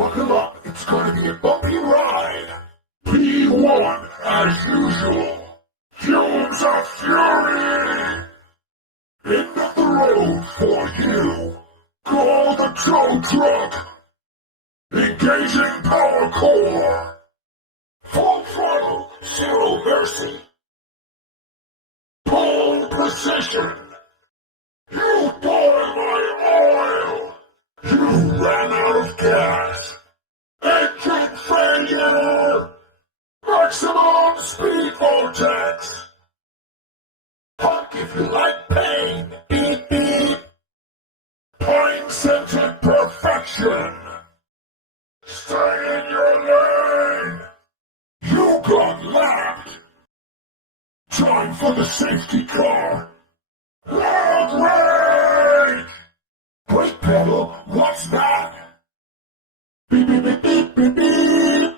Buckle up, it's gonna be a bumpy ride. P1 as usual. Fumes of fury. End of the road for you. Call the tow truck. Engaging power core. Full throttle, zero mercy. Pole position. You boil my oil. You ran out of gas. Engine failure. Maximum speed vortex. Honk if you like pain. Beep beep. Pine-scented perfection. Stay in your lane. You got lapped. Time for the safety car. Long range. Brake pedal, what's that? Beep beep beep beep beep beep.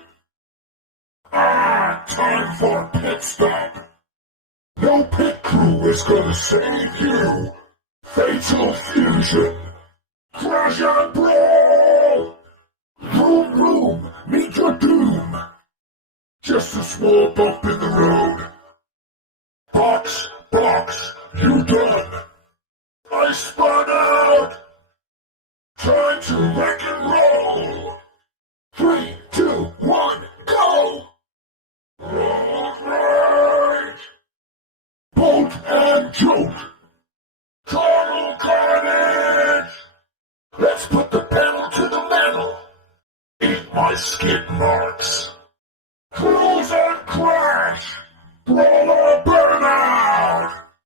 Time for a pit stop. No pit crew is gonna save you. Fatal fusion. Crash and brawl. Vroom vroom, meet your doom. Just a small bump in the road. Box, you done. I spun out. Time to wreck and roll. 3, 2, 1, go! Road rage! Bolt and jolt! Total carnage! Let's put the pedal to the metal! Eat my skid marks!